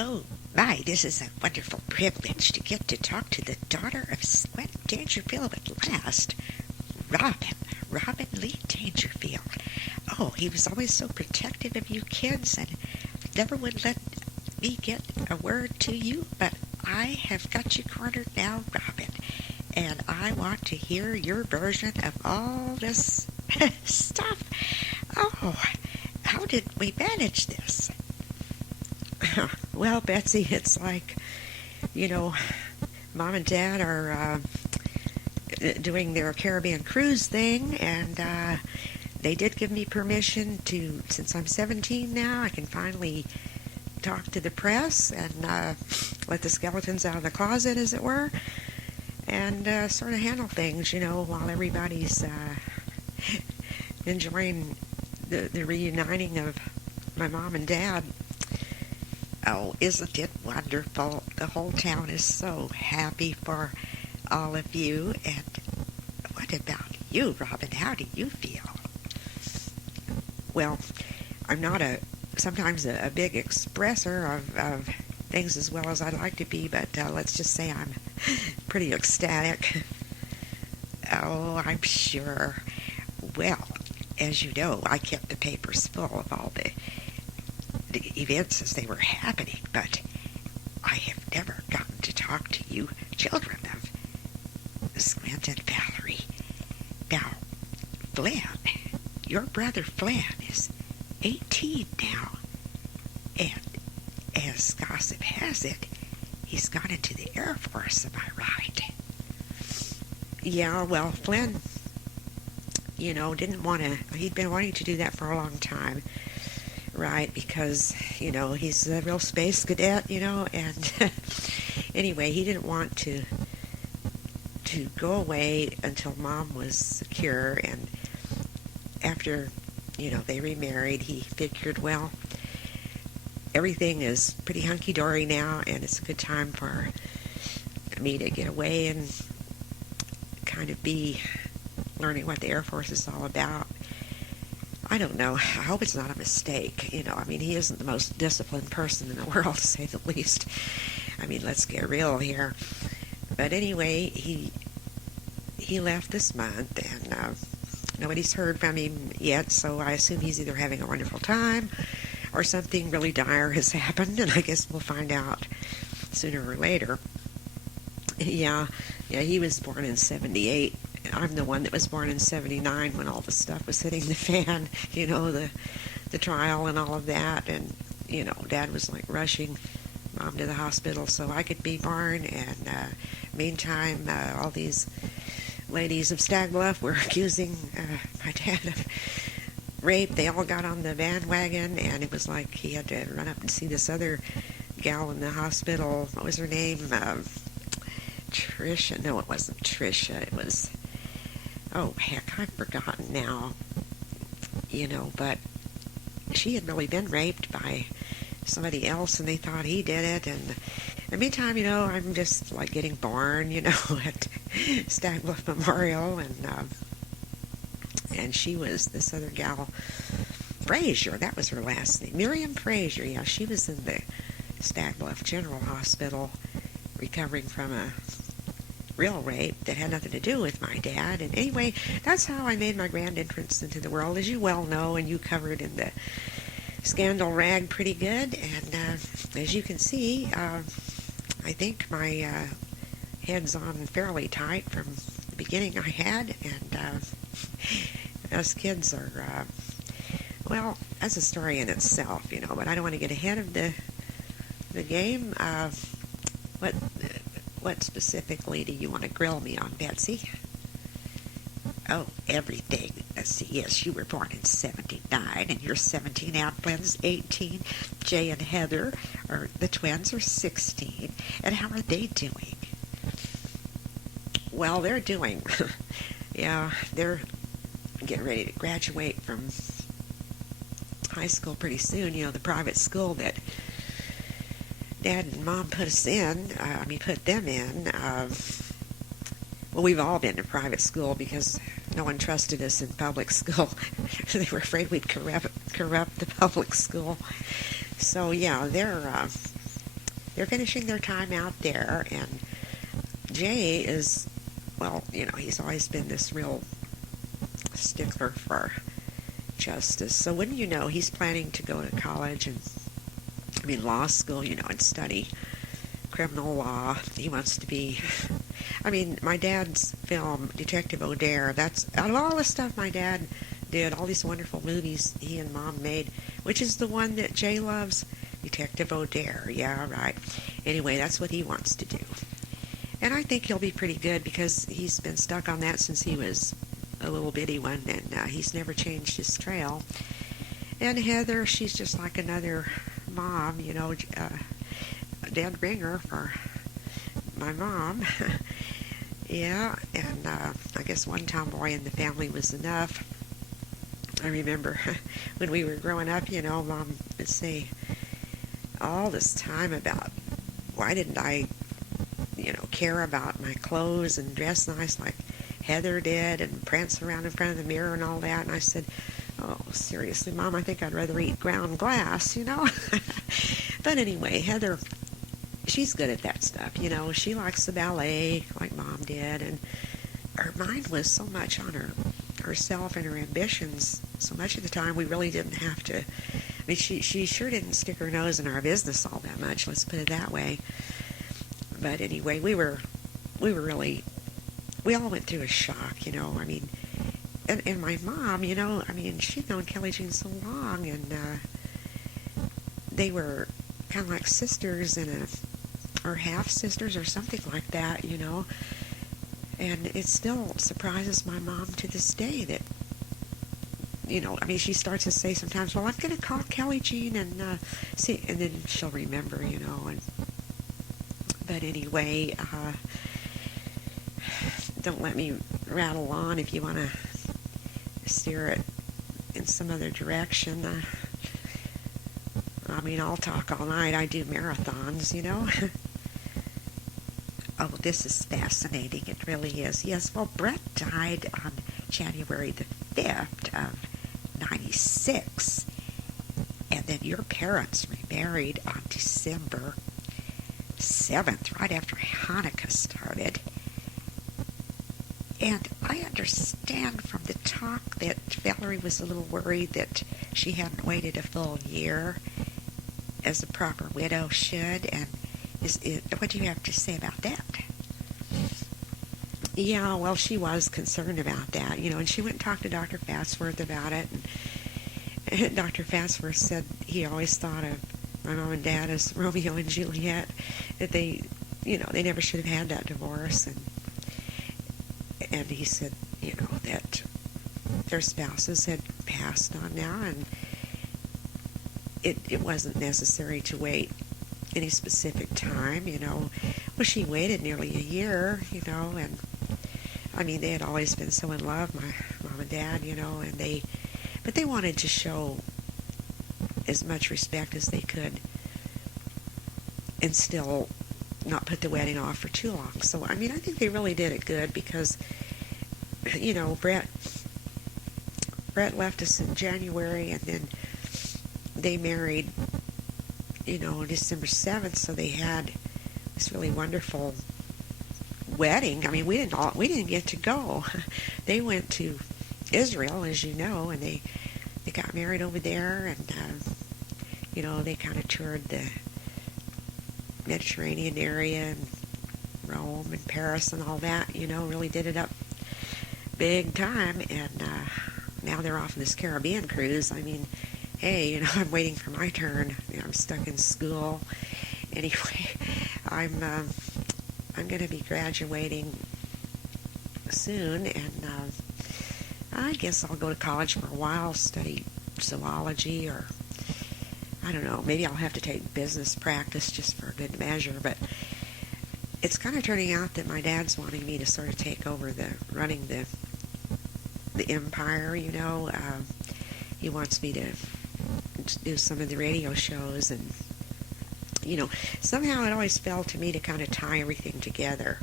Oh, my, this is a wonderful privilege to get to talk to the daughter of Squint Dangerfield at last. Robin, Robin Lee Dangerfield. Oh, he was always so protective of you kids and never would let me get a word to you, but I have got you cornered now, Robin, and I want to hear your version of all this stuff. Oh, how did we manage this? Well, Betsy, it's like, you know, Mom and Dad are doing their Caribbean cruise thing, and they did give me permission to, since I'm 17 now, I can finally talk to the press and let the skeletons out of the closet, as it were, and sort of handle things, while everybody's enjoying the reuniting of my mom and dad. Oh, isn't it wonderful? The whole town is so happy for all of you. And what about you, Robin? How do you feel? Well, I'm not sometimes a big expresser of things as well as I'd like to be, but let's just say I'm pretty ecstatic. Oh, I'm sure. Well, as you know, I kept the papers full of all the events as they were happening, but I have never gotten to talk to you children of Squint and Valerie. Now, Flan, your brother Flan is 18 now, and as gossip has it, he's gone into the Air Force, am I right? Yeah, well, Flan, didn't want to, he'd been wanting to do that for a long time. Right, because, he's a real space cadet, and anyway, he didn't want to go away until Mom was secure, and after, they remarried, he figured, well, everything is pretty hunky-dory now, and it's a good time for me to get away and kind of be learning what the Air Force is all about. I don't know. I hope it's not a mistake. He isn't the most disciplined person in the world, to say the least. Let's get real here. But anyway, he left this month, and nobody's heard from him yet, so I assume he's either having a wonderful time or something really dire has happened, and I guess we'll find out sooner or later. Yeah, he was born in 78. I'm the one that was born in 79 when all the stuff was hitting the fan, the trial and all of that. And, Dad was like rushing Mom to the hospital so I could be born. And meantime, all these ladies of Stag Bluff were accusing my dad of rape. They all got on the bandwagon, and it was like he had to run up and see this other gal in the hospital. What was her name? Trisha. No, it wasn't Trisha. It was... Oh, heck, I've forgotten now. But she had really been raped by somebody else, and they thought he did it. And in the meantime, I'm just, like, getting born, at Stag Bluff Memorial. And she was this other gal, Frazier. That was her last name. Miriam Frazier. Yeah, she was in the Stag Bluff General Hospital recovering from a real rape that had nothing to do with my dad. And anyway, that's how I made my grand entrance into the world, as you well know, and you covered in the scandal rag pretty good. And as you can see, I think my head's on fairly tight from the beginning I had. And us kids are, well, that's a story in itself, but I don't want to get ahead of the game. What specifically do you want to grill me on, Betsy? Oh, everything. Let's see, yes, you were born in 79, and you're 17, Aunt Flynn's 18, Jay and Heather, the twins, are 16, and how are they doing? Well, they're doing, yeah, they're getting ready to graduate from high school pretty soon, the private school that Dad and Mom put them in. Well, we've all been to private school because no one trusted us in public school. They were afraid we'd corrupt the public school. So, yeah, they're they're finishing their time out there, and Jay is, well, he's always been this real stickler for justice. So wouldn't you know, he's planning to go to college and, law school, and study criminal law. He wants to be, my dad's film, Detective O'Dare, that's, out of all the stuff my dad did, all these wonderful movies he and Mom made, which is the one that Jay loves, Detective O'Dare. Yeah, right. Anyway, that's what he wants to do. And I think he'll be pretty good because he's been stuck on that since he was a little bitty one, and he's never changed his trail. And Heather, she's just like another mom, dead ringer for my mom. Yeah, and I guess one tomboy in the family was enough. I remember when we were growing up, Mom would say all this time about why didn't I, care about my clothes and dress nice like Heather did and prance around in front of the mirror and all that. And I said, oh, seriously, Mom, I think I'd rather eat ground glass, But anyway, Heather, she's good at that stuff, She likes the ballet like Mom did, and her mind was so much on herself and her ambitions. So much of the time we really didn't have to. She sure didn't stick her nose in our business all that much, let's put it that way. But anyway, we were really, we all went through a shock, and my mom, she'd known Kelly Jean so long, and they were kind of like sisters or half sisters or something like that, and it still surprises my mom to this day that, she starts to say sometimes, well, I'm going to call Kelly Jean and see, and then she'll remember, and but anyway, don't let me rattle on if you want to steer it in some other direction. I'll talk all night. I do marathons, Oh, this is fascinating. It really is. Yes, well, Brett died on January the 5th of 96. And then your parents remarried on December 7th, right after Hanukkah started. And I understand from the talk that Valerie was a little worried that she hadn't waited a full year as a proper widow should. And what do you have to say about that? Yeah, well, she was concerned about that, and she went and talked to Dr. Fatsworth about it. And Dr. Fatsworth said he always thought of my mom and dad as Romeo and Juliet, that they never should have had that divorce. And he said, that their spouses had passed on now, and it wasn't necessary to wait any specific time, Well, she waited nearly a year, and they had always been so in love, my mom and dad, but they wanted to show as much respect as they could and still not put the wedding off for too long. So, I think they really did it good because, Brett left us in January, and then they married, December 7th, so they had this really wonderful wedding. We didn't get to go. They went to Israel, as you know, and they got married over there, and they kind of toured the Mediterranean area and Rome and Paris and all that, really did it up big time, and now they're off on this Caribbean cruise. Hey, I'm waiting for my turn. I'm stuck in school. Anyway, I'm going to be graduating soon, and I guess I'll go to college for a while, study zoology, or I don't know, maybe I'll have to take business practice just for good measure. But it's kind of turning out that my dad's wanting me to sort of take over running the empire. He wants me to do some of the radio shows, and somehow it always fell to me to kind of tie everything together.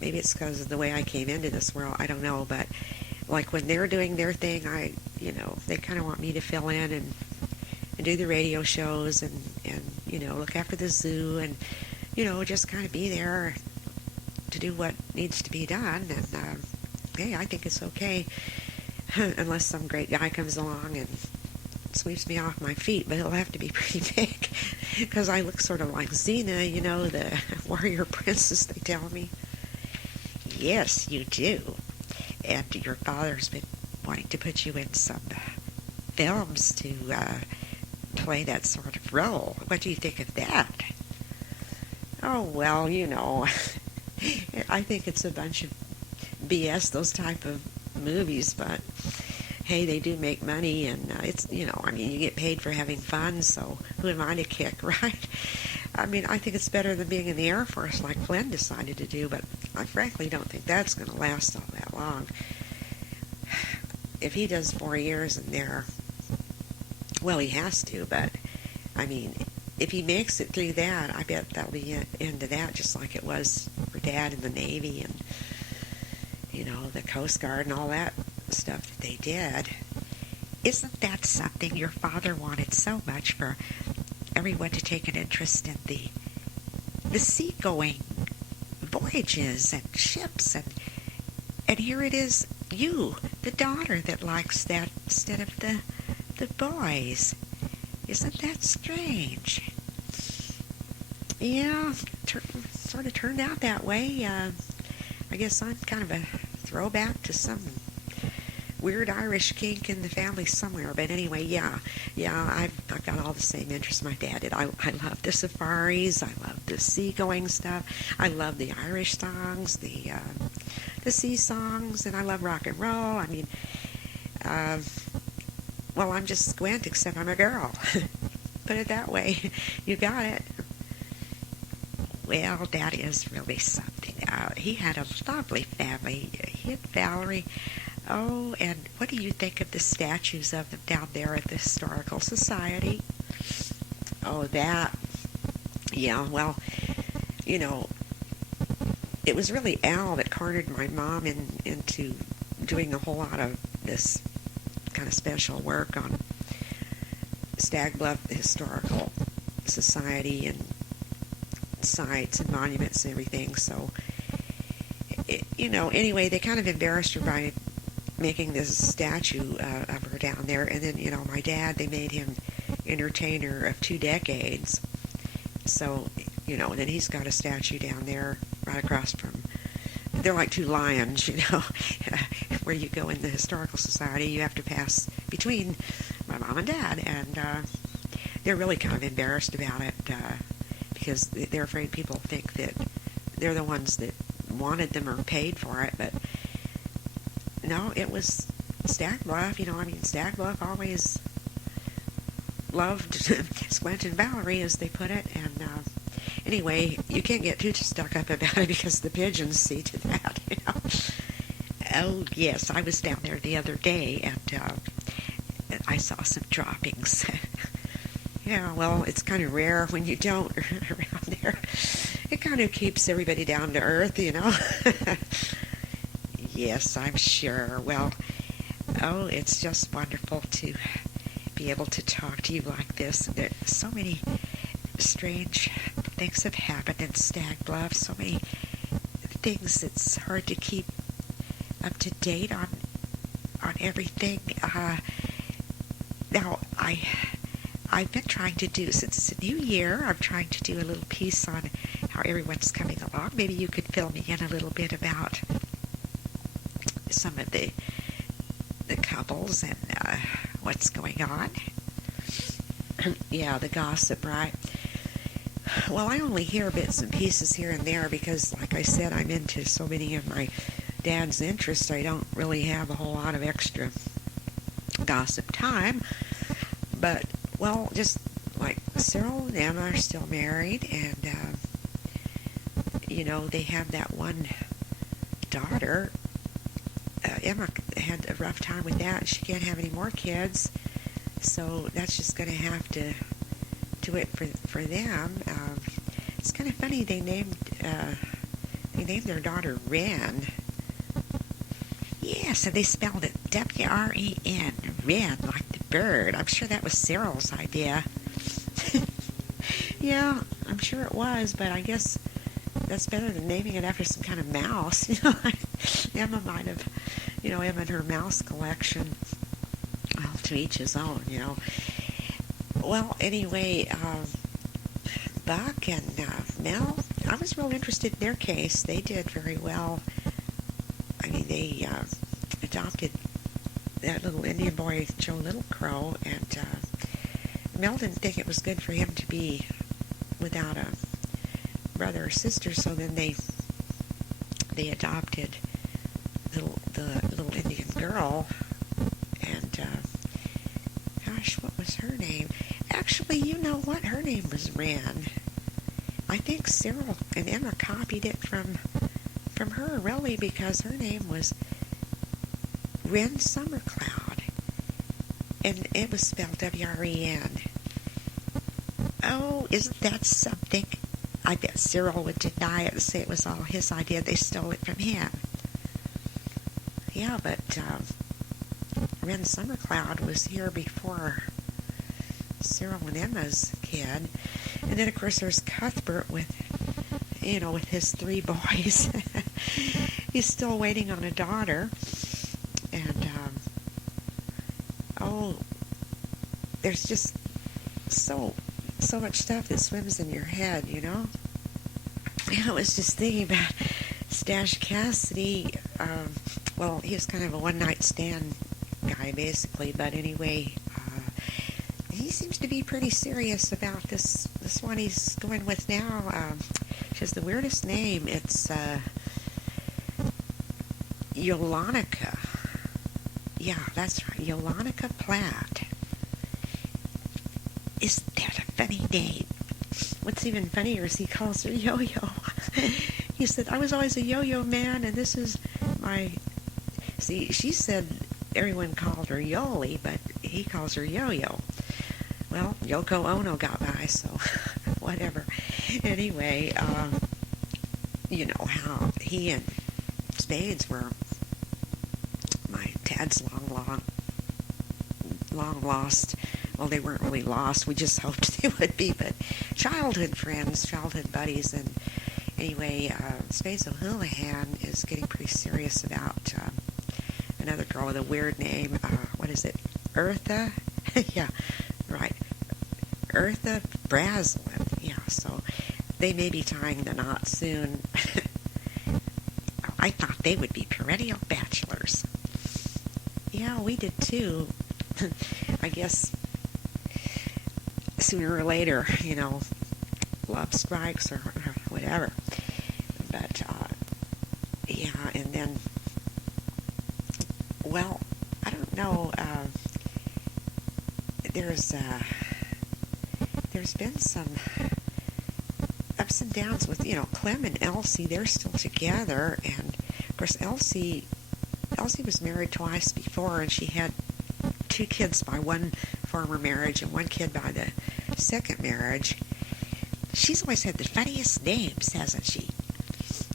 Maybe it's because of the way I came into this world, I don't know, but like when they're doing their thing, they kind of want me to fill in and do the radio shows and look after the zoo and, just kind of be there to do what needs to be done. And, hey, I think it's okay unless some great guy comes along and sweeps me off my feet, but he'll have to be pretty big because I look sort of like Xena, the warrior princess, they tell me. Yes, you do. And your father's been wanting to put you in some films to play that sort of role. What do you think of that? Oh, well, I think it's a bunch of BS, those type of movies, but hey, they do make money, and it's, you get paid for having fun, so who am I to kick, right? I think it's better than being in the Air Force like Flynn decided to do, but I frankly don't think that's going to last all that long. If he does 4 years in there, well, he has to, but, if he makes it through that, I bet that'll be the end of that, just like it was for Dad in the Navy and, the Coast Guard and all that stuff that they did. Isn't that something your father wanted so much, for everyone to take an interest in the seagoing voyages and ships, and here it is, you, the daughter, that likes that instead of the boys. Isn't that strange? Yeah, sort of turned out that way. I guess I'm kind of a throwback to some weird Irish kink in the family somewhere. But anyway, yeah, I've got all the same interests my dad did. I love the safaris. I love the seagoing stuff. I love the Irish songs, the sea songs, and I love rock and roll. Well, I'm just Squint, except I'm a girl. Put it that way. You got it. Well, Dad is really something. He had a lovely family. He had Valerie. Oh, and what do you think of the statues of them down there at the Historical Society? Oh, that. Yeah, well, it was really Al that cornered my mom into doing a whole lot of this kind of special work on Stag Bluff Historical Society and sites and monuments and everything. So, anyway, they kind of embarrassed her by making this statue of her down there. And then, my dad, they made him entertainer of 2 decades. So, then he's got a statue down there right across from, they're like 2 lions, where you go in the Historical Society, you have to pass between my mom and Dad. And they're really kind of embarrassed about it because they're afraid people think that they're the ones that wanted them or paid for it. But no, it was Stag Bluff. Stag Bluff always loved Squint and Valerie, as they put it. And anyway, you can't get too stuck up about it because the pigeons see to that, Oh, yes, I was down there the other day, and I saw some droppings. Yeah, well, it's kind of rare when you don't around there. It kind of keeps everybody down to earth, Yes, I'm sure. Well, oh, it's just wonderful to be able to talk to you like this. There's so many strange things have happened in Stag Bluff. So many things it's hard to keep up to date on everything. Now, I've been trying to do, since it's a new year, I'm trying to do a little piece on how everyone's coming along. Maybe you could fill me in a little bit about some of the couples and what's going on. Yeah, the gossip, right? Well, I only hear bits and pieces here and there because, like I said, I'm into so many of my dad's interests. I don't really have a whole lot of extra gossip time. But, well, just like Cyril and Emma are still married, and, they have that one daughter. Emma had a rough time with that. She can't have any more kids, so that's just going to have to do it for them. It's kind of funny. They named their daughter Wren. Yes, and they spelled it W-R-E-N, Wren, like the bird. I'm sure that was Cyril's idea. Yeah, I'm sure it was, but I guess that's better than naming it after some kind of mouse. Emma might have, Emma and her mouse collection. Well, to each his own. Well, anyway, Buck and Mel, I was real interested in their case. They did very well. I mean, they adopted that little Indian boy, Joe Little Crow, and Mel didn't think it was good for him to be without a brother or sister, so then they adopted the little Indian girl, and gosh, what was her name? Actually, you know what? Her name was Wren. I think Cyril and Emma copied it from her, really, because her name was Wren Summercloud, and it was spelled W-R-E-N. Oh, isn't that something? I bet Cyril would deny it and say it was all his idea. They stole it from him. Yeah, but Wren Summercloud was here before Cyril and Emma's kid. And then, of course, there's Cuthbert with his 3 boys. He's still waiting on a daughter. And, there's just so much stuff that swims in your head, I was just thinking about Stash Cassidy. Well, he was kind of a one-night stand guy, basically. But anyway, he seems to be pretty serious about this one he's going with now. She has the weirdest name. It's Yolonica. Yeah, that's right, Yolonica Platt. Isn't that a funny name? What's even funnier is he calls her Yo-Yo. He said, I was always a yo-yo man, and this is my... See, she said everyone called her Yoli, but he calls her Yo-Yo. Well, Yoko Ono got by, so whatever. Anyway, you know how he and Spades were my Tad's long lost. Well, they weren't really lost. We just hoped they would be, but childhood friends, childhood buddies. And anyway, Spades O'Houlihan is getting pretty serious about another girl with a weird name. What is it? Eartha? Yeah, right. Eartha Braslin. Yeah, so they may be tying the knot soon. I thought they would be perennial bachelors. Yeah, we did too. I guess sooner or later, love strikes or whatever. But, yeah, and then, well, I don't know, there's been some ups and downs with, Clem and Elsie. They're still together, and, of course, Elsie was married twice before, and she had 2 kids by one former marriage and 1 kid by the second marriage. She's always had the funniest names, hasn't she?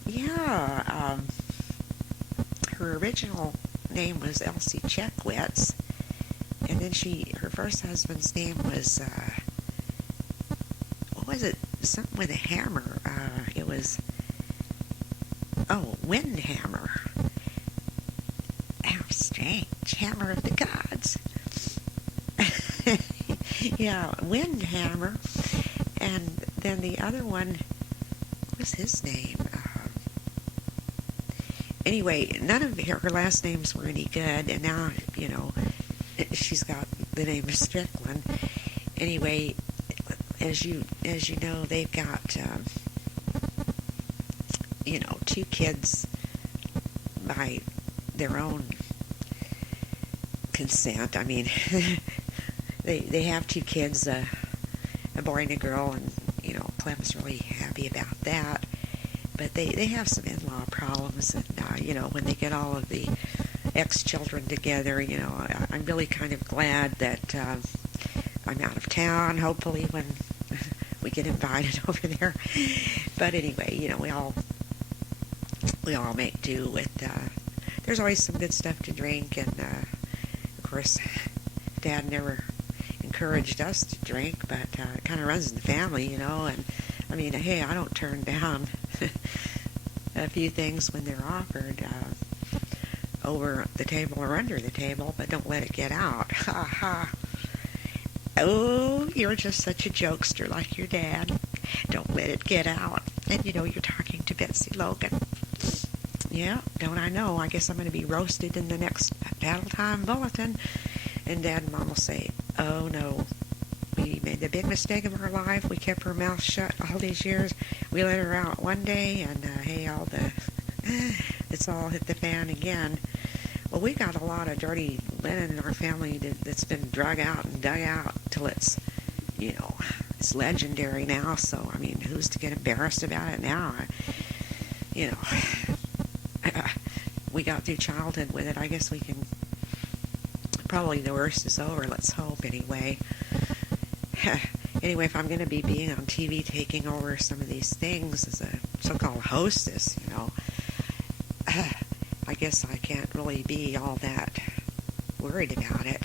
Yeah, her original name was Elsie Checkwitz, and then her first husband's name was, what was it? Something with a hammer. It was, Windhammer. How strange. Hammer of the gods. Yeah, Windhammer. And then the other one, what was his name? Anyway, none of her last names were any good, and now, she's got the name of Strickland. Anyway, as you know, they've got, 2 kids by their own consent. I mean, they have 2 kids, a boy and a girl, and, Clem's really happy about that. But they have some in-law problems, and, when they get all of the ex-children together, I'm really kind of glad that I'm out of town, hopefully, when we get invited over there. But anyway, we all make do with, there's always some good stuff to drink, and, of course, Dad never encouraged us to drink, but it kind of runs in the family, you know. And I mean, hey, I don't turn down a few things when they're offered over the table or under the table, but don't let it get out. Ha ha. Oh, you're just such a jokester like your dad. Don't let it get out. And you know you're talking to Betsy Logan. Yeah, don't I know? I guess I'm going to be roasted in the next Tattletime bulletin. And Dad and Mom will say, oh no, we made the big mistake of our life. We kept her mouth shut all these years. We let her out one day, and hey, it's all hit the fan again. Well, we got a lot of dirty linen in our family that's been drug out and dug out till it's, you know, it's legendary now. So, I mean, who's to get embarrassed about it now? You know, we got through childhood with it. I guess we can, probably the worst is over. Let's hope, anyway. Anyway, if I'm going to be being on TV taking over some of these things as a so-called hostess, you know, I guess I can't really be all that worried about it,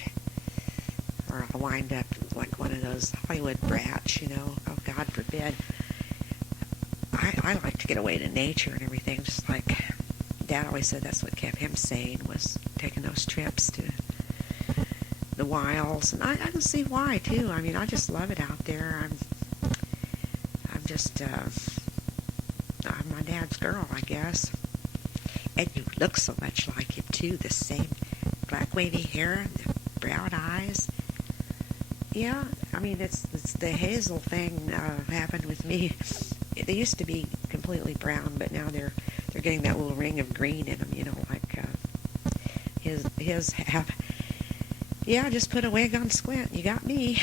or I'll wind up like one of those Hollywood brats, you know. Oh, God forbid. I like to get away to nature and everything, just like Dad always said. That's what kept him sane, was taking those trips to the wilds, and I can see why too. I mean, I just love it out there. I'm just I'm my dad's girl, I guess. And you look so much like him too. The same black wavy hair and the brown eyes. Yeah, I mean it's the hazel thing happened with me. They used to be completely brown, but now they're getting that little ring of green in them. You know, like his have. Yeah, just put a wig on Squint. You got me.